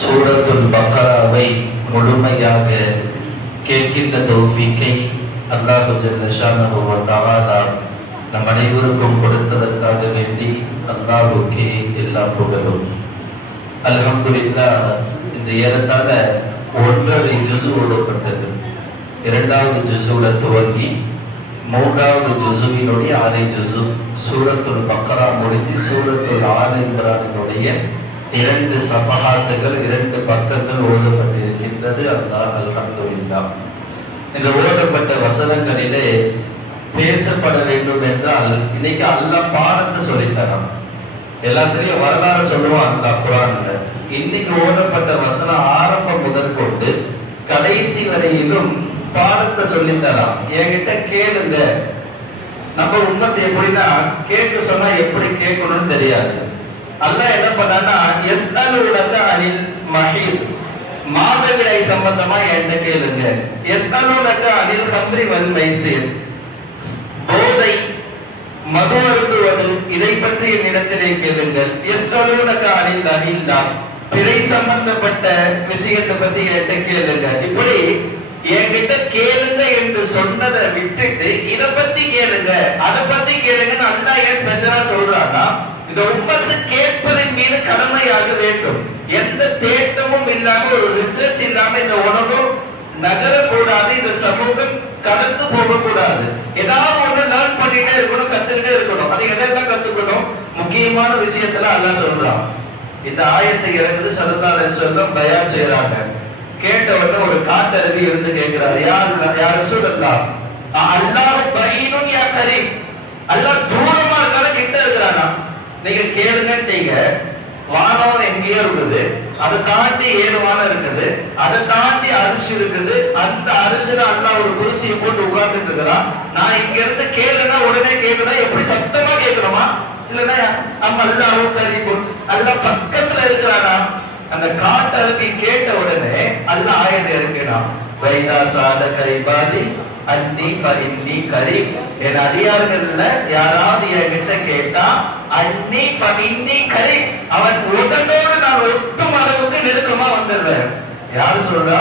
சூரத்துல் பக்கராவை முழுமையாக கேட்கின்ற தௌஃபீக்கை அல்லாஹு ஜல்லஷானஹு நம் அனைவருக்கும் கொடுத்ததற்காக வேண்டி அல்லாஹ்வுக்கே எல்லா புகழும். அல்ஹம்துலில்லாஹ் இந்த ஏறத்தாழ ஒன்றரை ஜுசு ஓடப்பட்டது இரண்டாவது ஜுசுல துவங்கி மூன்றாவது ஜுசுவினுடைய அரை ஜுசு சூரத்துல் பக்கரா முடிஞ்சு சூரத்துல் ஆல் என்பதனுடைய இரண்டு சபகாத்துகள் இரண்டு பக்கங்கள் ஓதப்பட்டிருக்கின்றது. அல்லாஹ் அல்ஹம்துலில்லாஹ் இந்த ஓதப்பட்ட வசனங்களிலே பேசப்பட வேண்டும் என்றால் இன்னைக்கு அல்லாஹ் பாடத்தை சொல்லித்தரான். எல்லாத்திலையும் வரலாறு சொல்லுவான் அல்லாஹ் குரான்ல. இன்னைக்கு ஓதப்பட்ட வசனம் ஆரம்பம் முதல் கொண்டு கடைசி வரையிலும் பாடத்தை சொல்லித்தரான். என்கிட்ட கேளுங்க. நம்ம உண்மத்தை எப்படின்னா கேட்க சொன்னா எப்படி கேட்கணும்னு தெரியாது. அல்லாஹ் என்ன பண்ணான்னா எஸ் அலுவலக அனில் மஹீர். மாதவிடாய் சம்பந்தமா என்கிட்ட கேளுங்க. எஸ் அலுவலக அனில் ஹம்ரி வல் மைசீர். போதை மது அருந்துவது இதை பற்றி என்னிடத்திலே கேளுங்கள். எஸ் அலுவலக அனில் அனில்தா பிறை சம்பந்தப்பட்ட விஷயத்தை பத்தி என்கிட்ட கேளுங்க. இப்படி என்கிட்ட கேளுங்க என்று சொன்னதை விட்டுட்டு இத பத்தி கேளுங்க. அதை பத்தி கேளுங்கன்னு அல்லா ஏன் ஸ்பெஷலா சொல்றான்னா இந்த உம்மத்து கேட்பதன் மீது கடமையாக வேண்டும். எந்த தேட்டமும் இல்லாம ஒரு ரிசர்ச் இல்லாம இந்த உணவு நகரக்கூடாது இந்த சமூகம் கடந்து போகக்கூடாது. ஏதாவது ஒண்ணு லேர்ன் பண்ணிட்டே இருக்கணும் கத்துக்கிட்டே இருக்கணும். அது எதெல்லாம் கத்துக்கணும்? முக்கியமான விஷயத்துல அல்ல சொல்றான். இந்த ஆயத்தை இறங்குது சல்லல்லாஹு அலைஹி வஸல்லம் பயான் செய்றாங்க. கேட்ட உடனே ஒரு காட்டருவி இருந்து கேட்கிறார் யார் யார ரசூலுல்லாஹ் அல்லாஹ் பைனுன் யா கரீம். அல்லாஹ் தூரமா இருக்கான கிட்ட இருக்கிறானா? நீங்க கேளுங்க வானம் எங்கேயோ இருக்குது? அதை தாண்டி ஏழு வானம் இருக்குது? அதை தாண்டி அரிசி இருக்குது. அந்த அரிசியில அல்லா ஒரு குருசியை போட்டு உட்கார்ந்துட்டு இருக்கிறான் நான் இங்க இருந்து கேளுனா உடனே கேக்குதா? எப்படி சத்தமா கேட்கணுமா? இல்லைன்னா நம்ம அல்லாஹ் கரீம் அல்லாஹ் பக்கத்துல இருக்கிறானா? அந்த காட்டருக்கு கேட்ட உடனே அல்ல ஆயத்தை இருக்கிறான் வைதா சாத கைபாதி அன்னி பரின்னி கரி. என் அடியார்கள்ல யாராவது என்கிட்ட கேட்டா அன்னி பரின்னி கரி. அவன் உடனோடு நான் ஒட்டும் அளவுக்கு நெருக்கமா வந்துடுறேன் யாரு சொல்றா?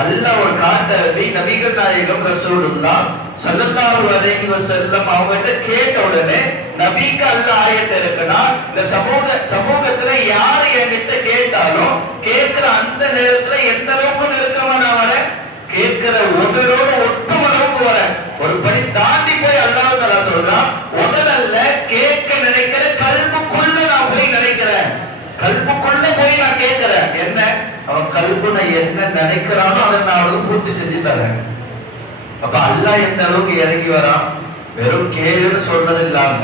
அல்லாஹ் ஒரு காட்டரபி நபிகள் நாயகம் ரசூலுல்லாஹ் ஸல்லல்லாஹு அலைஹி வஸல்லம் அவங்ககிட்ட கேட்ட உடனே நபிக்கு அல்ல ஆயத்தை இருக்குன்னா இந்த சமூக சமூகத்துல யார் என்கிட்ட கேட்டாலும் கேட்கிற அந்த நேரத்துல எந்த அளவுக்கு நெருக்கமா நான் வரேன்? கேட்கிற உடலோடு ஒரு படி தாண்டி போய் அல்லாஹ் தஆலா சொல்றான் உடலல்ல கேட்க நினைக்கிற கல்புக்குள்ள நான் போய் நினைக்கிறேன். கல்புக்குள்ள போய் நான் கேட்கிறேன். என்ன? அவன் கல்புன என்ன நினைக்கிறானோ அதை நான் அவனுக்கு பூர்த்தி செஞ்சு தரேன். அப்ப அல்லாஹ் எந்த அளவுக்கு இறங்கி வரான்? வெறும் கேளுன்னு சொன்னது இல்லாம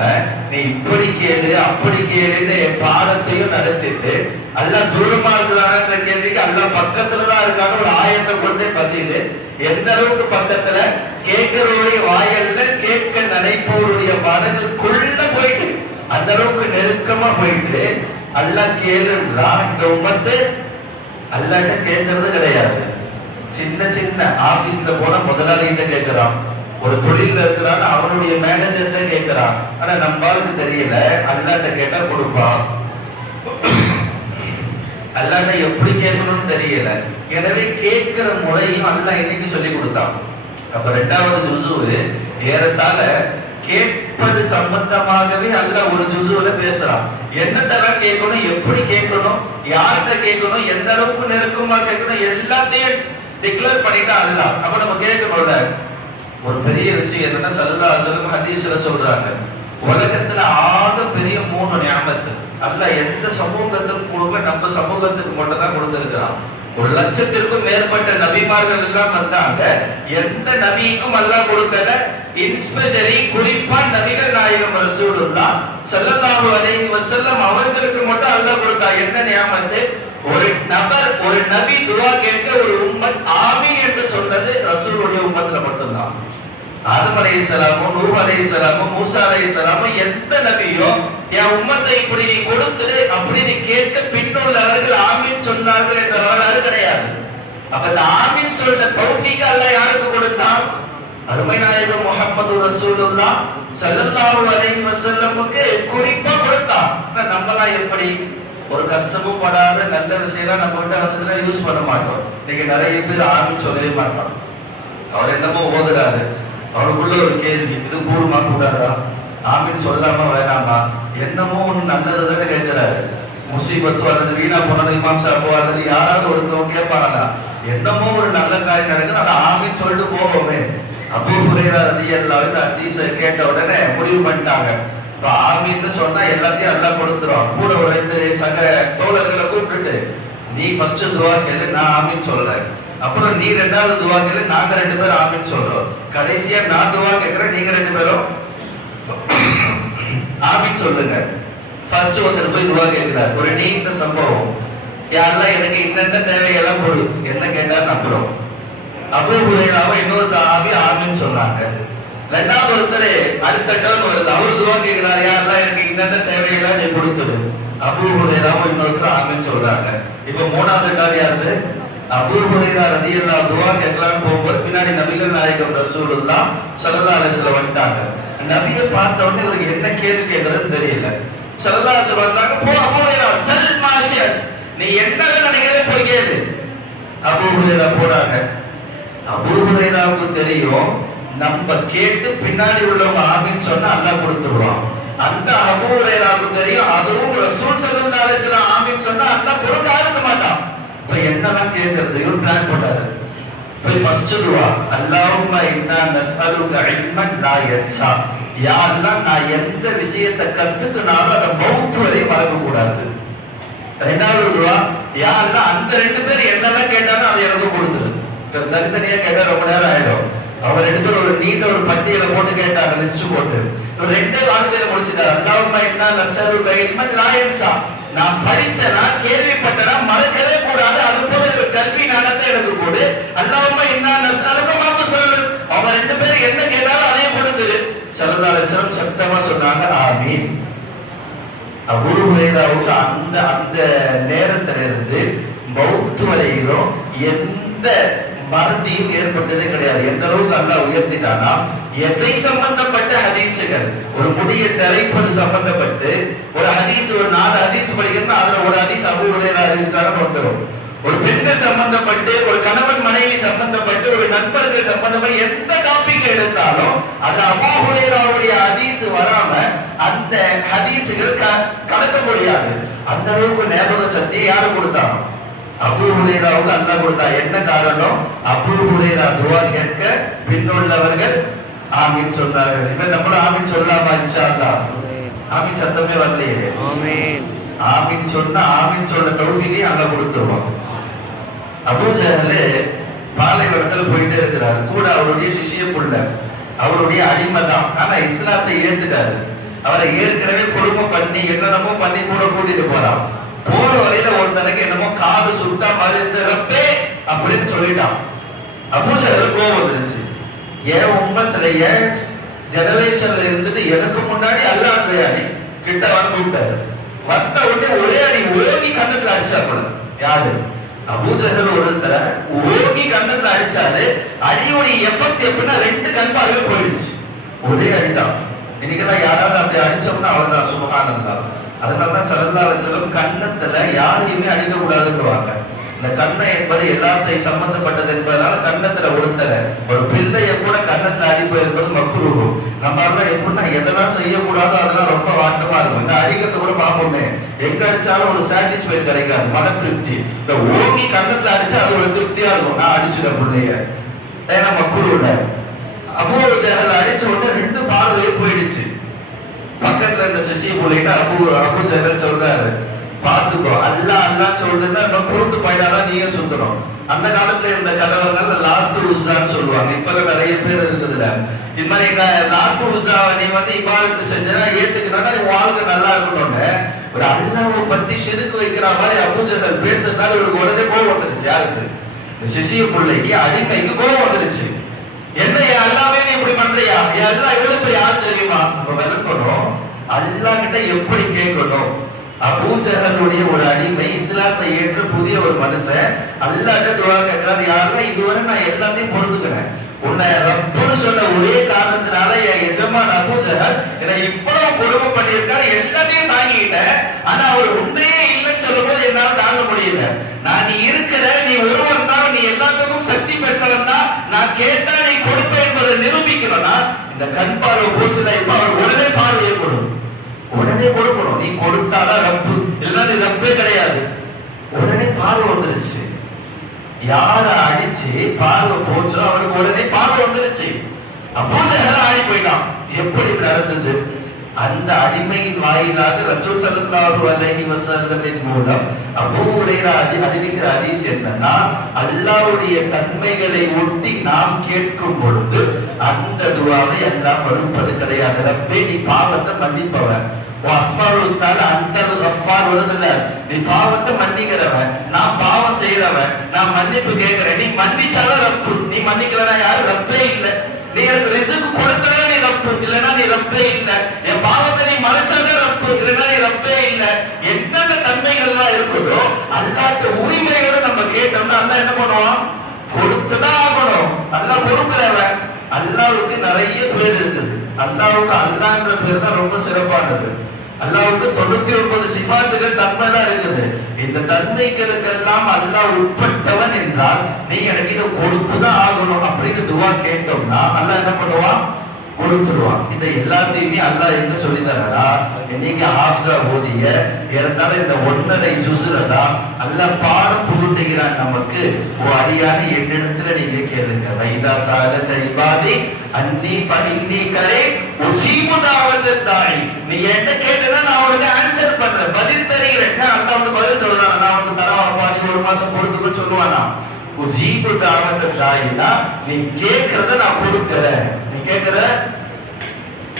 நீ இப்படி கேளு அப்படி கேளுன்னு என் பாடத்தையும் நடத்திட்டு எல்லாம் தூரமா இருக்கிறான்ற கேள்விக்கு எல்லாம் பக்கத்துலதான் இருக்காங்க ஒரு ஆயத்தை கொண்டே பதிலு எந்த அளவுக்கு பக்கத்துல? கேட்கிறவருடைய வாயல்ல கேட்க நினைப்பவருடைய மனதிற்குள்ள போயிட்டு அந்த அளவுக்கு நெருக்கமா போயிட்டு எல்லாம் கேளுன்றா? இந்த உம்மத்து அல்லாட்ட கேட்கறது கிடையாது. சின்ன சின்ன ஆபீஸ்ல போனா முதலாளிகிட்ட கேட்கிறான். ஒரு தொழில்ல இருக்கிறான் அவனுடைய தான் கேட்கிறான். ஆனா நம்மளுக்கு தெரியல. அல்லாட்ட கேட்டா கொடுப்பான் அல்லாட்ட எப்படி கேட்கணும்னு தெரியல. எனவே கேட்கிற முறையும் அல்லாஹ் இன்னைக்கு சொல்லி கொடுத்தான். அப்ப ரெண்டாவது ஜுசு ஏறத்தால கேட்பது சம்பந்தமாகவே அல்ல ஒரு ஜுசுல பேசுறான். என்னத்தெல்லாம் கேட்கணும் எப்படி கேட்கணும் யார்கிட்ட கேட்கணும் எந்த அளவுக்கு நெருக்கமா கேட்கணும் எல்லாத்தையும் டிக்ளேர் பண்ணிட்டா அல்ல அப்ப நம்ம கேட்கணும்ல. ஒரு பெரிய விஷயம் என்னன்னா சல்லா அசலம் ஹதீஸ்ல சொல்றாங்க உலகத்துல ஆக பெரிய மூணு ஞாபகத்து அல்ல எந்த சமூகத்துக்கு கொடுக்க நம்ம சமூகத்துக்கு மட்டும் தான் கொடுத்திருக்கிறான். ஒரு லட்சத்திற்கும் மேற்பட்ட நபிமார்கள் எல்லாம் வந்தாங்க. எந்த நபிக்கும் அல்லாஹ் கொடுக்கல. இன்ஸ்பெஷலி குறிப்பா நபிகள் நாயகம் ரசூலுல்லா செல்லல்லாஹு அலைஹி வஸல்லம் அவர்களுக்கு மட்டும் அல்லாஹ் கொடுத்தா என்ன நியாமத்து? ஒரு நபர் ஒரு நபி துவா கேட்க ஒரு உம்மத் ஆமீன் என்று சொன்னது ரசூலுடைய உம்மத்துல மட்டும்தான். ஆதம் நூறு அலையீசராமோ பூசா மூசா அலைஹிஸ்ஸலாமும் எந்த நபியோ என் உம்மத்தை இப்படி நீ கொடுத்துரு அப்படி நீ கேட்க பின்னுள்ளவர்கள் ஆமின் சொன்னார்கள் என்ற வரலாறு கிடையாது. அப்ப இந்த ஆமின் சொல்ற தௌஃபீக் அல்ல யாருக்கு கொடுத்தான்? அருமை நாயகம் முகமது ரசூலுல்லா சல்லல்லாஹு அலைஹி வஸல்லமுக்கு குறிப்பா கொடுத்தான். ஆனா நம்மலாம் எப்படி? ஒரு கஷ்டமும் படாத நல்ல விஷயம் நம்ம கிட்ட வந்ததுன்னா யூஸ் பண்ண மாட்டோம். இன்னைக்கு நிறைய பேர் ஆமின்னு சொல்லவே மாட்டோம் அவர் என்னமோ ஓதுறாரு. அவருக்குள்ள ஒரு கேள்வி இது கூடுமா கூடாதா? ஆமின்னு சொல்லாம வேணாமா? என்னமோ ஒண்ணு நல்லதை தானே கேட்கிறாரு முசீபத்தோ அல்லது வீணா போனது இமாம் சாப்போ அல்லது யாராவது ஒருத்தவங்க கேட்பாங்களா? என்னமோ ஒரு நல்ல காரியம் நடக்குது ஆனா ஆமின்னு சொல்லிட்டு போவோமே. அப்போ ஹுரைரா ரலியல்லாஹு இந்த கேட்ட உடனே முடிவு பண்ணிட்டாங்க. இப்ப ஆமின்னு சொன்னா எல்லாத்தையும் நல்லா கொடுத்துரும். கூட ஒரு ரெண்டு சக தோழர்களை கூப்பிட்டுட்டு நீ ஃபர்ஸ்ட் துவா கேளு நான் ஆமின்னு சொல்றேன். அப்புறம் நீ ரெண்டாவது துவா கேளு நாங்க ரெண்டு பேரும் ஆமின்னு சொல்றோம். கடைசியா நான் துவா கேட்கிறேன் நீங்க ரெண்டு பேரும் ஆமின்னு சொல்லுங்க. ஃபர்ஸ்ட் ஒருத்தர் போய் துவா கேட்கிறார். ஒரு நீண்ட சம்பவம். யாரெல்லாம் எனக்கு இன்னென்ன தேவையெல்லாம் கொடு. என்ன கேட்டா நம்புறோம். அபூ ஹுரைராவை இன்னொரு சஹாபி ஆமின்னு சொன்னாங்க. ரெண்டாவது ஒருத்தர் அடுத்த டேர்ன் வருது. அவரு துவா கேட்கிறார் யாரெல்லாம் எனக்கு இன்னென்ன தேவையெல்லாம் நீ கொடுத்துடு. அபூ ஹுரைராவை இன்னொருத்தர் ஆமின்னு சொல்றாங்க. இப்ப மூணாவது டேர்ன் யாரு அபூ ஹுரைரா ரலியல்லாஹு துவா கேட்கலாம்னு போகும்போது பின்னாடி நபிகள் நாயகம் ரசூலுல்லாஹ் ஸல்லல்லாஹு அலைஹி வஸல்லம் வந்துட்டாங்க. நபியை பார்த்த உடனே இவருக்கு என்ன கேள்வி கேட்கறதுன்னு தெரியல. ஸல்லல்லாஹு அலைஹி வந்தாங்க போ அபூ ஹுரைரா சல் மாஷியத் நீ என்ன நினைக்கிறத போய் கேளு. அபூ ஹுரைரா போறாங்க அபூ ஹுரைராவுக்கு தெரியும் நம்ம கேட்டு பின்னாடி உள்ளவங்க ஆமின்னு சொன்னா அல்லாஹ் கொடுத்துருவான். அந்த அபூ ஹுரைராவுக்கு தெரியும் அதுவும் ரசூல் ஸல்லல்லாஹு அலைஹி ஆமின்னு சொன்னா அல்லாஹ் கொடுக்க ஆரம்பிக்க மாட்டான். இப்ப என்னதான் கேட்கறது இவர் பிளான் பண்ணாரு போய் ஃபர்ஸ்ட் துவா அல்லாஹும்ம இன்னா நஸ்அலுக இல்மன் லா யன்சா யா அல்லாஹ் நான் எந்த விஷயத்தை கத்துக்கினாலும் அதை மௌத் வரை மறக்க கூடாது ரெண்டாவது துவா யா அல்லாஹ் அந்த ரெண்டு பேர் என்னெல்லாம் கேட்டாலும் அதை எனக்கு கொடுத்துரு தனித்தனியா கேட்டா ரொம்ப நேரம் ஆயிடும் அவர் ரெண்டு பேரும் ஒரு நீண்ட ஒரு பட்டியலை போட்டு கேட்டாங்க லிஸ்ட் போட்டு இவர் ரெண்டே வார்த்தையில முடிச்சுட்டாரு அல்லாஹும்ம இன்னா நஸ்அலுக இல்மன் லா யன்சா நான் படிச்சனா கேள்விப்பட்டனா மறக்கவே கூடாது அது போல கல்வி ஞானத்தை எனக்கு கூடு. அல்லாம என்ன நஸ்அலுக சொல்லு அவன் ரெண்டு பேரும் என்ன கேட்டாலும் அதே கொடுத்துரு ஸல்லல்லாஹு சத்தமா சொன்னாங்க ஆமீன். அபூ ஹுரைராவுக்கு அந்த அந்த நேரத்துல இருந்து மௌத்து வரையிலும் எந்த மறதியும் ஏற்பட்டதே கிடையாது. எந்த அளவுக்கு அல்லா உயர்த்திட்டானா எதை சம்பந்தப்பட்ட ஹதீஸுகள் ஒரு முடியை சிறைப்பது சம்பந்தப்பட்டு ஒரு ஹதீஸ் ஒரு நாலு ஹதீஸ் படிக்கிறதுனா அதுல ஒரு ஹதீஸ் அபூ ஹுரைரா ஹதீஸாக ஒரு பெண்கள் சம்பந்தப்பட்டு ஒரு கணவன் மனைவி சம்பந்தப்பட்டு ஒரு நண்பர்கள் சம்பந்தப்பட்டு எந்த டாபிக் எடுத்தாலும் அது அபூ ஹதீஸ் வராம அந்த ஹதீஸுகள் க- கடக்க முடியாது. அந்த அளவுக்கு ஞாபக சக்தியை யாரும் கொடுத்தாங்க அபூ ஹுரைராவுக்கு அல்லாஹ் கொடுத்தா என்ன காரணம்? அபூ ஹுரைரா துவா கேட்க பின்னுள்ளவர்கள் ஆமீன் சொன்னார்கள். இவன் நம்மளும் ஆமீன் சொல்லலாமா இன்ஷா அல்லாஹ் ஆமீன் சத்தமே வரலையே. ஆமென். சொன்னா ஆமீன் சொல்ல தௌஃபீகை அல்லாஹ் கொடுத்துருவான். அபூ ஜஹல் பாலைவனத்துல போயிட்டே இருக்கிறார். கூட அவருடைய சிஷிய புள்ள. அவருடைய அடிமை தான். ஆனா இஸ்லாத்தை ஏத்துட்டாரு. அவரை ஏற்கனவே கொடுமை பண்ணி என்னென்னமோ பண்ணி கூட கூட்டிட்டு போறான். போற வழியில ஒருத்தனுக்கு என்னமோ காது சுட்டா மாதிரி ரப்பே அப்படின்னு சொல்லிட்டான். அப்போ சில கோபம் வந்துருச்சு. என் உம்மத்துல ஏன் ஜெனரேஷன்ல இருந்துட்டு எனக்கு முன்னாடி அல்லாஹ் பிரியாணி கிட்ட வந்து விட்டாரு வந்த உடனே ஒரே அடி ஓங்கி கண்ணத்துல அடிச்சா யாரு? அபூஜகர் ஒருத்தர ஓங்கி கண்ணத்துல அடிச்சாரு. அடியோடைய எஃபெக்ட் எப்படின்னா ரெண்டு கண் பார்வை போயிடுச்சு. ஒரே அடிதான் இன்னைக்கெல்லாம் யாராவது அப்படி அடிச்சோம்னா அவ்வளவுதான். சுபகானம் தான் அதனாலதான் சரல்லா அலிசல்லம் கண்ணத்துல யாரையுமே அழிக்க கூடாதுன்னுவாங்க இந்த கண்ணை என்பது எல்லாத்தையும் சம்பந்தப்பட்டது என்பதனால கண்ணத்துல ஒருத்தர ஒரு பிள்ளைய கூட கண்ணத்துல அழிப்பு என்பது மக்குருகும் நம்ம எப்படின்னா எதெல்லாம் செய்யக்கூடாதோ அதெல்லாம் ரொம்ப வாட்டமா இருக்கும். இந்த அடிக்கிறது கூட பார்ப்போமே எங்க அடிச்சாலும் ஒரு சாட்டிஸ்ஃபைட் கிடைக்காது. மன திருப்தி. இந்த ஓங்கி கண்ணத்துல அடிச்சா அது ஒரு திருப்தியா இருக்கும். நான் அடிச்சுட்டேன் பிள்ளைய. ஏன்னா மக்குருல அபூ சேனல் அடிச்ச உடனே ரெண்டு பார்வையும் போயிடுச்சு. பக்கத்துல இருந்த சிசிய போலிட்டு அபு அபு ஜஹல் சொல்றாரு. பார்த்துக்கோ அல்லா அல்லா சொல்றதுன்னா நம்ம குருட்டு போயிட்டாதான் நீங்க சுத்தணும். அந்த காலத்துல இருந்த கதவர்கள் லாத்து உசான்னு சொல்லுவாங்க. இப்ப நிறைய பேர் இருக்குதுல இது மாதிரி இந்த லாத்து உஸ்ஸாவை நீ வந்து இபாதத்து செஞ்சா ஏத்துக்கினா நீ வாழ்க்கை நல்லா இருக்கணும்னு. ஒரு அல்லாவை பத்தி செருக்கு வைக்கிற மாதிரி அபூஜகல் பேசுறதுனால ஒரு உடனே கோவம் வந்துருச்சு. யாருக்கு? சிசிய பிள்ளைக்கு அடிமைக்கு கோவம் வந்துருச்சு. என்னையா எல்லாமே நீ இப்படி பண்றியா? எல்லாம் இவ்வளவு யார் தெரியுமா? நம்ம விளக்கணும் அல்லா கிட்ட எப்படி கேட்கணும் அபூஜகனுடைய ஒரு அடிமை இஸ்லாத்தை ஏற்ற புதிய ஒரு மனுஷன். அல்லாட்ட துவா கேட்கிறார் யாருன்னா இதுவரை நான் எல்லாத்தையும் பொறுத்துக்கிறேன். உன்னை ரப்புன்னு சொன்ன ஒரே காரணத்தினால என் எஜமான் அபூஜகன் என்னை இவ்வளவு கொடுமை பண்ணியிருக்காரு. எல்லாத்தையும் தாங்கிக்கிட்டேன். ஆனா அவர் உண்மையே இல்லைன்னு சொல்லும் போது என்னால தாங்க முடியல. நான் நீ இருக்கிற நீ ஒருவன் தான் நீ எல்லாத்துக்கும் சக்தி பெற்றவன் தான். நான் கேட்டேன் இந்த கண் பார்வை போச்சுல இப்ப அவர் உடனே பார்வையை கொடு? உடனே கொடுக்கணும். நீ கொடுத்தாதான் ரப்பு. இல்லைன்னா நீ ரப்பே கிடையாது. உடனே பார்வை வந்துருச்சு. யார அடிச்சு பார்வை போச்சோ அவனுக்கு உடனே பார்வை வந்துருச்சு. பூஜைகள் ஆடி போயிட்டான். எப்படி நடந்தது? அந்த அடிமையின் வாயிலாக ரசூல் ஸல்லல்லாஹு அலைஹி வஸல்லமின் மூலம் அபூ ஹுரைரா அறிவிக்கிற ஹதீஸ் என்னன்னா அல்லாஹ்வுடைய தன்மைகளை ஒட்டி நாம் கேட்கும் பொழுது அந்த துவாவை எல்லாம் மறுப்பது கிடையாது. ரப்பே நீ பாவத்தை மன்னிப்பவன். உன் அஸ்மால் உஸ்தால அந்தல் வருதுல நீ பாவத்தை மன்னிக்கிறவன். நான் பாவம் செய்யறவன் நான் மன்னிப்பு கேட்கிறேன். நீ மன்னிச்சாலும் ரப்பு. நீ மன்னிக்கலனா யாரும் ரப்பே இல்ல. நீ எனக்கு ரிசுக்கு கொடுத்தாலும் இல்லைன்னா நீ ரப்பே இல்ல. என் பாவத்தை நீ மறைச்சாலும் ரப்பு இல்லைன்னா நீ ரப்பே இல்ல. என்னென்ன தன்மைகள்லாம் இருக்குதோ அல்லாட்ட உரிமையோட நம்ம கேட்டோம்னா அல்லாஹ் என்ன பண்ணுவான்? கொடுத்துதான் ஆகணும். அல்லா கொடுக்கிறவன் அல்லாவுக்கு நிறைய பேர் இருக்குது. அல்லாவுக்கு அல்லான்ற பேர் தான் ரொம்ப சிறப்பானது. அல்லாவுக்கு தொண்ணூத்தி ஒன்பது சிபாத்துகள் தன்மை தான் இருக்குது. இந்த தன்மைகளுக்கெல்லாம் அல்லாஹ் உட்பட்டவன் என்றால் நீ எனக்கு இதை கொடுத்துதான் ஆகணும் அப்படின்னு துவா கேட்டோம்னா அல்லாஹ் என்ன பண்ணுவான்? கொடுத்துருவான். இந்த எல்லாத்தையுமே அல்லாஹ் என்ன சொல்லி தரடா நீங்க ஆப்சா ஓதிய இருந்தாலும் இந்த ஒன்னரை ஜூசுலடா அல்ல பாடம் புகுட்டுகிறான் நமக்கு. ஓ அடியான என்னிடத்துல நீங்க கேளுங்க. வைதா சால கைபாதி அன்னி பனின்னி கரே உஜீமுதாவது தாய் நீ என்ன கேட்டனா நான் உனக்கு ஆன்சர் பண்றேன். பதில் தருகிறேன். அல்லாஹ் வந்து பதில் சொல்றான். நான் உனக்கு தரவாப்பா நீ ஒரு மாசம் பொறுத்துக்க சொல்லுவானா. உஜீபு தாவத்த தாயினா நீ கேட்கறத நான் கொடுக்கறேன். கேட்கிற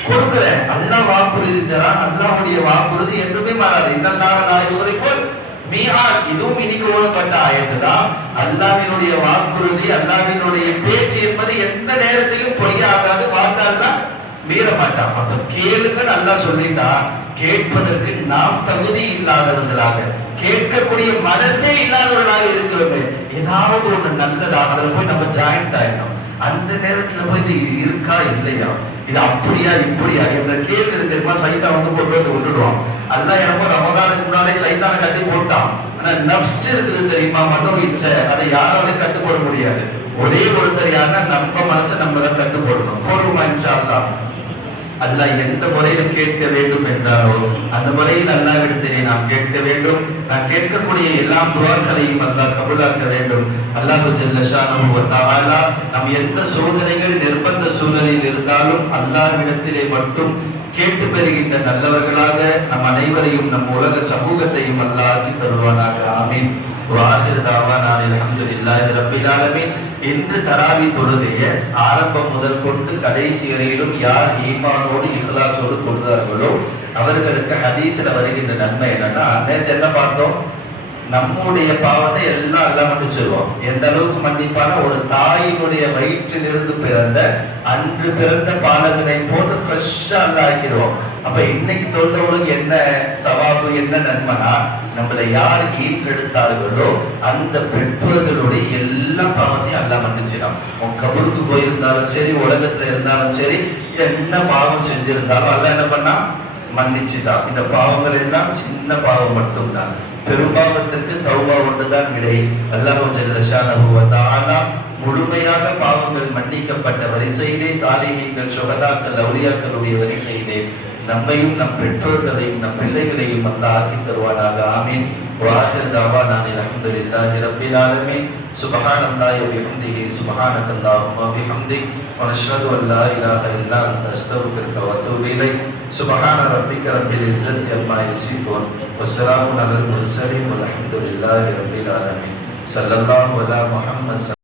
கொடுக்கிற அல்லாஹ் வாக்குறுதி தரான். அல்லாஹ்வுடைய வாக்குறுதி என்றுமே மாறாது. இன்னல்லாஹ் லா யுஹரிஃபுல் மீஆத். இதுவும் இன்னைக்கு ஓடப்பட்ட ஆயத்து தான். வாக்குறுதி அல்லாவினுடைய பேச்சு என்பது எந்த நேரத்திலும் பொய்யாகாது. வாக்கால்லாம் மீற மாட்டான் அப்ப கேளுங்கள் அல்லாஹ் சொல்லிட்டா கேட்பதற்கு நாம் தகுதி இல்லாதவர்களாக கேட்கக்கூடிய மனசே இல்லாதவர்களாக இருக்கிறோமே. ஏதாவது ஒண்ணு நல்லதாக அதுல போய் நம்ம ஜாயிண்ட் ஆயிடணும். அந்த நேரத்துல போய் இது இருக்கா இல்லையா? இது அப்படியா இப்படியா? என்ற கேள்வி தெரியுமா சைதா வந்து கொண்டு வந்து விட்டுடுவான். அல்ல என்னமோ ரமதானுக்கு முன்னாலே சைதான கட்டி போட்டான். ஆனா நப்ஸ் இருக்குது தெரியுமா? மனோ இச்சை அதை யாராலையும் கட்டுப்பட முடியாது. ஒரே ஒருத்தர் யாருன்னா நம்ம மனசை நம்ம தான் கட்டுப்படணும். போடுவோமா இன்ஷா அல்லாஹ் எந்த முறையில கேட்க வேண்டும் என்றாலோ அந்த முறையில் அல்லாவிடத்திலே நாம் கேட்க வேண்டும். நான் கேட்கக்கூடிய எல்லா துவாக்களையும் அல்லாஹ் கபுலாக்க வேண்டும். அல்லாஹு ஜல்ல நம் எந்த சோதனைகள் நிர்பந்த சூழலில் இருந்தாலும் அல்லாவிடத்திலே மட்டும் கேட்டு பெறுகின்ற நல்லவர்களாக நம் அனைவரையும் நம் உலக சமூகத்தையும் அல்லாஹி தருவானாக. ஆமீன். வாஹிர் தாவானா அல்ஹம்துலில்லாஹி ரப்பில் ஆலமீன். இன்று தராவி தொழுகைய ஆரம்பம் முதல் கொண்டு கடைசி வரையிலும் யார் ஈமானோடு இஹ்லாஸோடு தொழுதார்களோ அவர்களுக்கு ஹதீஸ்ல வருகின்ற நன்மை என்னன்னா நேற்று என்ன பார்த்தோம்? நம்முடைய பாவத்தை எல்லாம் எல்லாம் மன்னிச்சிருவோம். எந்த அளவுக்கு மன்னிப்பான ஒரு தாயினுடைய வயிற்றிலிருந்து பிறந்த அன்று பிறந்த பாலகனை போட்டு ஃப்ரெஷ்ஷா அல்ல ஆக்கிடுவோம் அப்ப இன்னைக்கு தொழுதவங்களுக்கு என்ன சவாபு என்ன நன்மைனா நம்மளை யார் ஈன்றெடுத்தார்களோ அந்த பெற்றோர்களுடைய எல்லா பாவத்தையும் அல்ல மன்னிச்சிடும். உன் கபருக்கு போயிருந்தாலும் சரி உலகத்துல இருந்தாலும் சரி என்ன பாவம் செஞ்சிருந்தாலும் எல்லாம் என்ன பண்ணா மன்னிச்சுட்டான். இந்த பாவங்கள் எல்லாம் சின்ன பாவம் மட்டும்தான். பெரும்பாவத்திற்கு தௌபா ஒன்றுதான் விடை அல்லாஹு முழுமையாக பாவங்கள் மன்னிக்கப்பட்ட வரிசையிலே சாலைகள் சுகதாக்கள் லௌரியாக்களுடைய வரிசையிலே நம்மையும் நம் பெற்றோர்களையும் நம் பிள்ளைகளையும் அல்லாஹ் ஆக்கி தருவானாக. ஆமீன். வாஹிர் தாவானான் அல்ஹம்துலில்லாஹி ரப்பில் ஆலமீன். சுப்ஹானல்லாஹி வ பிஹம்திஹி ونشهد أن لا إله إلا أنت أستغفرك وأتوب إليك. سبحان ربك رب العزة عما يصفون والسلام على المرسلين والحمد لله رب العالمين. صلى الله على محمد